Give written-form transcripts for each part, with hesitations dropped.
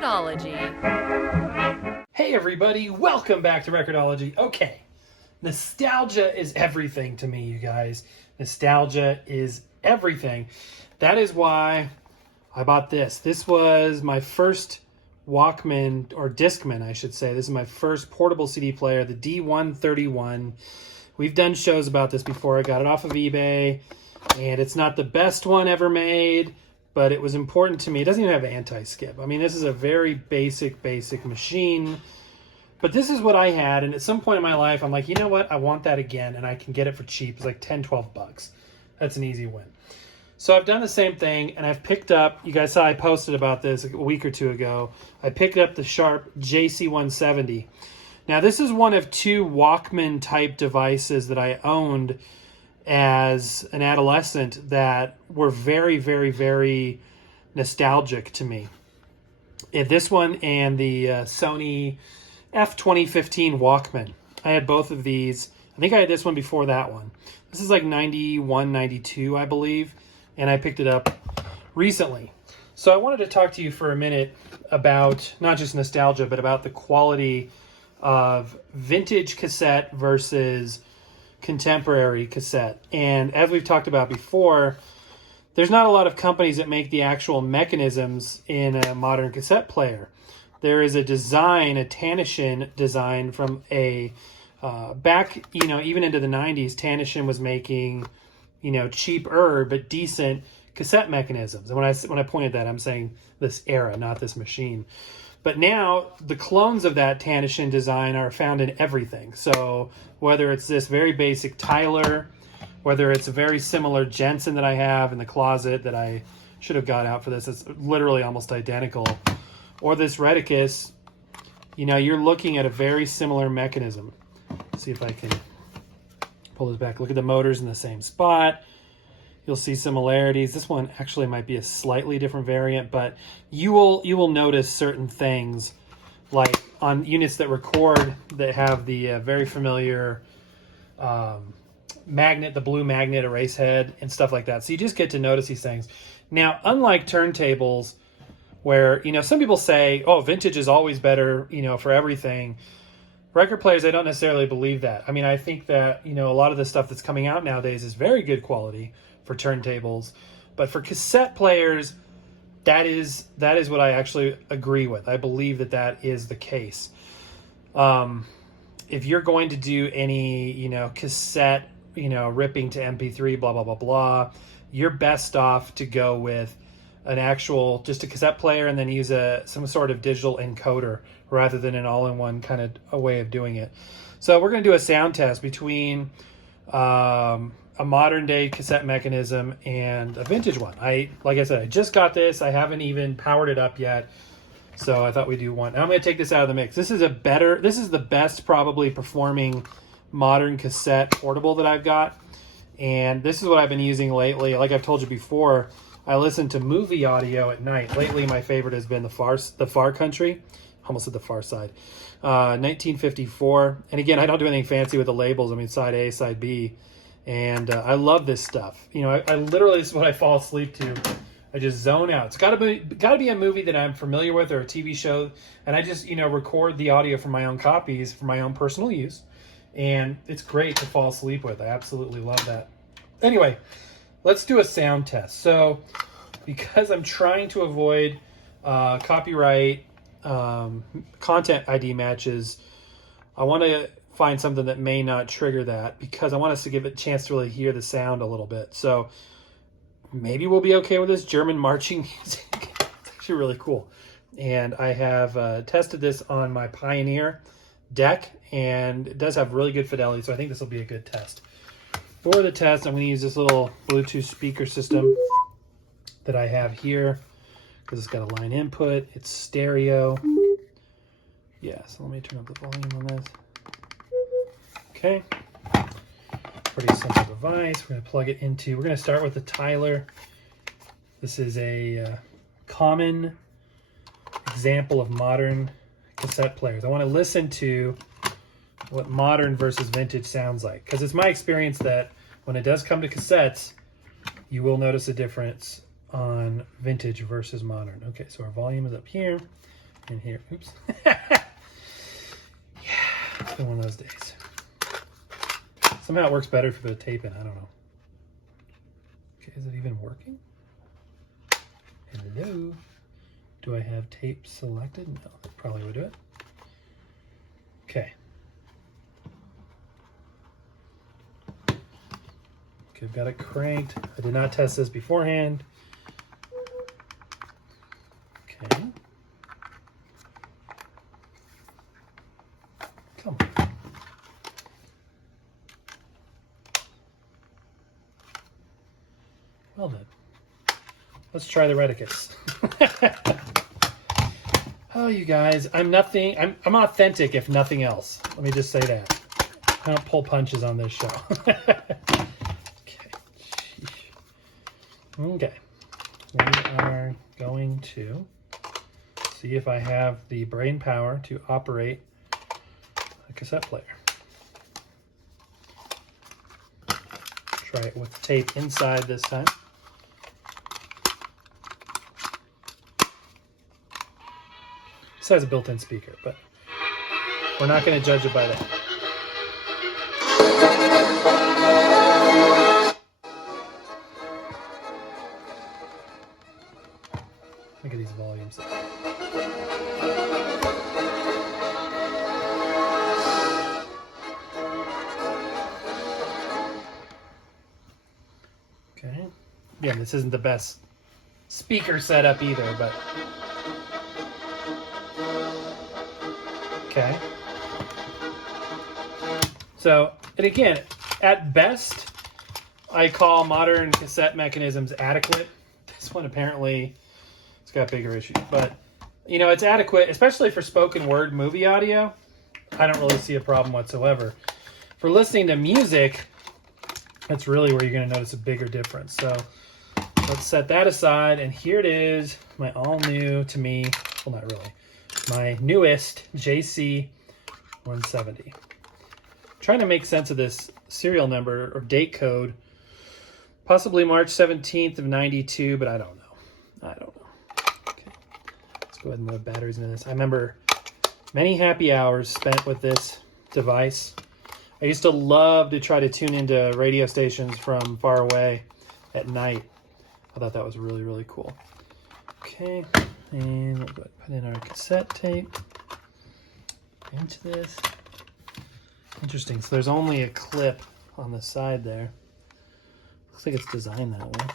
Record-ology. Hey everybody, welcome back to Record-ology. Okay, nostalgia is everything to me, you guys. Nostalgia is everything. That is why I bought this. This was my first Walkman, or Discman, I should say. This is my first portable CD player, the D131. We've done shows about this before. I got it off of eBay, and it's not the best one ever made, but it was important to me. It doesn't even have anti-skip. I mean, this is a very basic machine. But this is what I had, and at some point in my life, I'm like, you know what? I want that again, and I can get it for cheap. It's like 10, 12 bucks. That's an easy win. So I've done the same thing, and I've picked up, you guys saw I posted about this a week or two ago. I picked up the Sharp JC170. Now, this is one of two Walkman-type devices that I owned as an adolescent that were very, very nostalgic to me. This one and the Sony F2015 Walkman. I had both of these. I think I had this one before that one. This is like 91, 92, I believe, and I picked it up recently. So I wanted to talk to you for a minute about not just nostalgia, but about the quality of vintage cassette versus contemporary cassette. And as we've talked about before, there's not a lot of companies that make the actual mechanisms in a modern cassette player. There is a design, a Tanishin design from a back, even into the 90s. Tanishin was making, cheaper but decent cassette mechanisms. And when I pointed that, I'm saying this era, not this machine. But now the clones of that Tanishin design are found in everything. So whether it's this very basic Tyler, whether it's a very similar Jensen that I have in the closet that I should have got out for this, it's literally almost identical, or this Reticus, you're looking at a very similar mechanism. Let's see if I can pull this back. Look at the motors in the same spot. You'll see similarities. This one actually might be a slightly different variant, but you will notice certain things, like on units that record that have the very familiar magnet, the blue magnet erase head and stuff like that. So you just get to notice these things. Now, unlike turntables, where some people say, oh, vintage is always better, for everything. Record players, I don't necessarily believe that. I mean, I think that a lot of the stuff that's coming out nowadays is very good quality for turntables, but for cassette players, that is what I actually agree with. I believe that is the case. If you're going to do any cassette ripping to MP3, blah blah blah blah, you're best off to go with an actual, just a cassette player, and then use some sort of digital encoder rather than an all-in-one kind of a way of doing it. So we're going to do a sound test between a modern-day cassette mechanism and a vintage one. Like I said, I just got this. I haven't even powered it up yet, so I thought we'd do one. Now I'm going to take this out of the mix. This is the best probably performing modern cassette portable that I've got, and this is what I've been using lately. Like I've told you before, I listen to movie audio at night. Lately, my favorite has been the Far Country. Almost at the Far Side. 1954. And again, I don't do anything fancy with the labels. I mean, side A, side B. And I love this stuff. I literally, this is what I fall asleep to. I just zone out. It's got to be a movie that I'm familiar with, or a TV show. And I just, record the audio from my own copies for my own personal use. And it's great to fall asleep with. I absolutely love that. Anyway, let's do a sound test. So, because I'm trying to avoid copyright content ID matches, I want to find something that may not trigger that, because I want us to give it a chance to really hear the sound a little bit. So maybe we'll be okay with this German marching music. It's actually really cool. And I have tested this on my Pioneer deck, and it does have really good fidelity, so I think this will be a good test. For the test, I'm going to use this little Bluetooth speaker system that I have here, because it's got a line input. It's stereo. Yeah, so let me turn up the volume on this. Okay. Pretty simple device. We're going to plug it into, we're going to start with the Tyler. This is a common example of modern cassette players. I want to listen to what modern versus vintage sounds like, because it's my experience that when it does come to cassettes, you will notice a difference on vintage versus modern. Okay, so our volume is up here. in here. Oops. Yeah, it's been one of those days. Somehow it works better for the tape in. I don't know. Okay, is it even working? Hello. Do I have tape selected? No, that probably would do it. Okay. Okay, I've got it cranked. I did not test this beforehand. Okay. Come on. Well then, let's try the reticus. Oh, you guys, I'm authentic if nothing else. Let me just say that. I don't pull punches on this show. Okay. We are going to see if I have the brain power to operate a cassette player. Try it with tape inside this time. This has a built-in speaker, but we're not going to judge it by that. Look at these volumes. Okay. Yeah, this isn't the best speaker setup either, but okay. So, and again, at best, I call modern cassette mechanisms adequate. This one apparently it's got bigger issues, but you know, it's adequate, especially for spoken word movie audio. I don't really see a problem whatsoever. For listening to music, that's really where you're going to notice a bigger difference. So let's set that aside, and here it is, my all new to me, well, not really, my newest JC 170. Trying to make sense of this serial number or date code, possibly March 17th of 92, but I don't know. Okay, let's go ahead and load batteries into this. I remember many happy hours spent with this device. I used to love to try to tune into radio stations from far away at night. I thought that was really, really cool. Okay, and we'll go ahead and put in our cassette tape into this. Interesting, so there's only a clip on the side there. Looks like it's designed that way.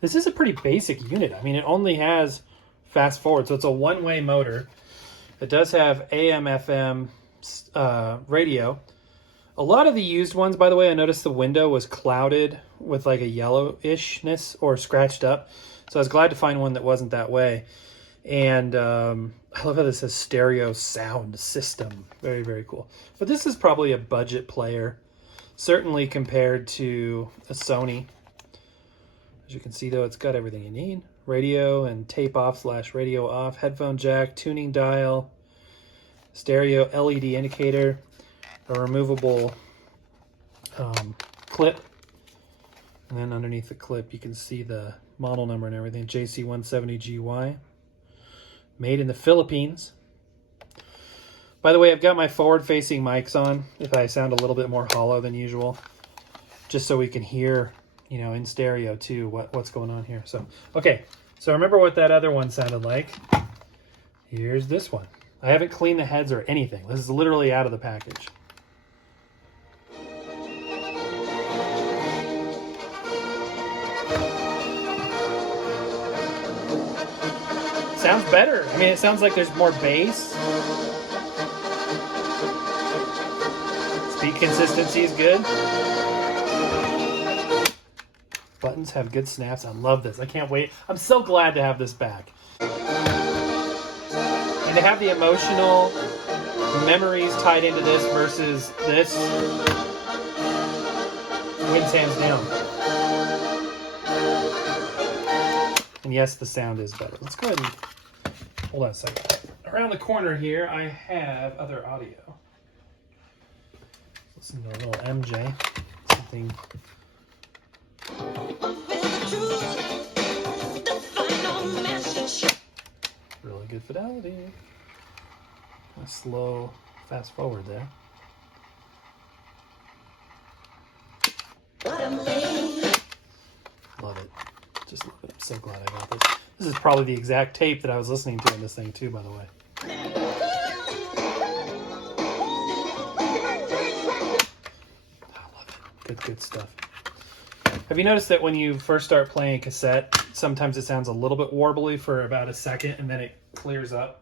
This is a pretty basic unit. I mean, it only has fast forward, so it's a one-way motor. It does have AM, FM radio. A lot of the used ones, by the way, I noticed the window was clouded with like a yellowishness or scratched up. So I was glad to find one that wasn't that way. And I love how this says stereo sound system. Very, very cool. But this is probably a budget player, certainly compared to a Sony. As you can see, though, it's got everything you need. Radio and tape off / radio off, headphone jack, tuning dial, stereo LED indicator, a removable clip, and then underneath the clip you can see the model number and everything, JC170GY, made in the Philippines. By the way, I've got my forward-facing mics on if I sound a little bit more hollow than usual, just so we can hear, you know, in stereo too what's going on here. So okay, so remember what that other one sounded like. Here's this one. I haven't cleaned the heads or anything. This is literally out of the package. Sounds better. I mean, it sounds like there's more bass. Speed consistency is good. Buttons have good snaps. I love this. I can't wait. I'm so glad to have this back. And to have the emotional memories tied into this versus this wins hands down. And yes, the sound is better. Let's go ahead and hold on a second. Around the corner here, I have other audio. Listen to a little MJ. Something. Really good fidelity. A slow fast forward there. Love it. Just love it. I'm so glad I got this. This is probably the exact tape that I was listening to in this thing too, by the way. I love it. Good stuff. Have you noticed that when you first start playing cassette, sometimes it sounds a little bit warbly for about a second and then it clears up?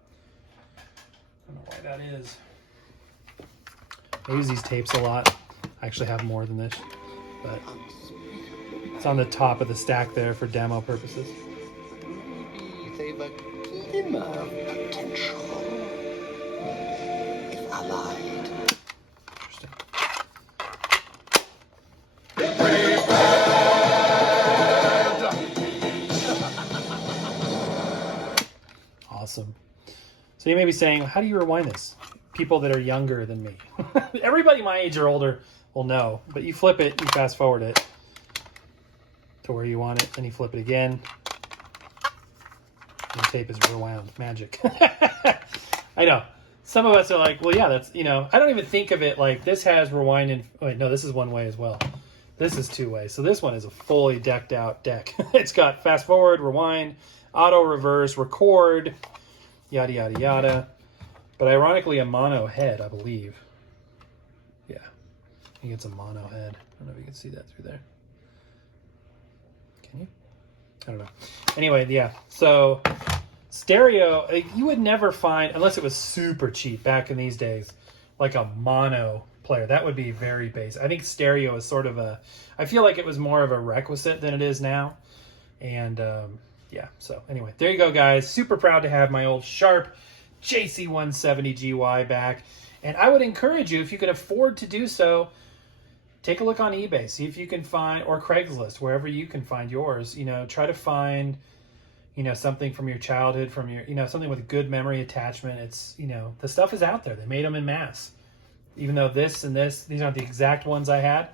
I don't know why that is. I use these tapes a lot. I actually have more than this, but it's on the top of the stack there for demo purposes. With a glimmer of potential, if allied. Interesting. Awesome. So you may be saying, how do you rewind this? People that are younger than me. Everybody my age or older will know, but you flip it, you fast forward it to where you want it, then you flip it again. And the tape is rewound. Magic. I know. Some of us are like, well, yeah, that's, you know, I don't even think of it like this has rewind and, wait, no, this is one way as well. This is two ways. So this one is a fully decked out deck. It's got fast forward, rewind, auto reverse, record, yada, yada, yada. But ironically, a mono head, I believe. Yeah. I think it's a mono head. I don't know if you can see that through there. Can you? I don't know. Anyway, yeah. So stereo, you would never find, unless it was super cheap back in these days, like a mono player. That would be very basic. I think stereo is sort of a, I feel like it was more of a requisite than it is now. And yeah, so anyway, there you go, guys. Super proud to have my old Sharp JC170GY back. And I would encourage you, if you can afford to do so, take a look on eBay. See if you can find, or Craigslist, wherever you can find yours. You know, try to find, you know, something from your childhood, from your, you know, something with a good memory attachment. It's, you know, the stuff is out there. They made them in mass. Even though this and this, these aren't the exact ones I had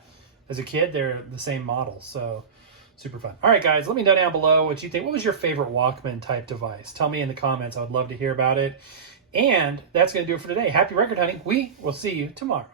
as a kid, they're the same model. So super fun. All right, guys, let me know down below what you think. What was your favorite Walkman type device? Tell me in the comments. I would love to hear about it. And that's going to do it for today. Happy record hunting. We will see you tomorrow.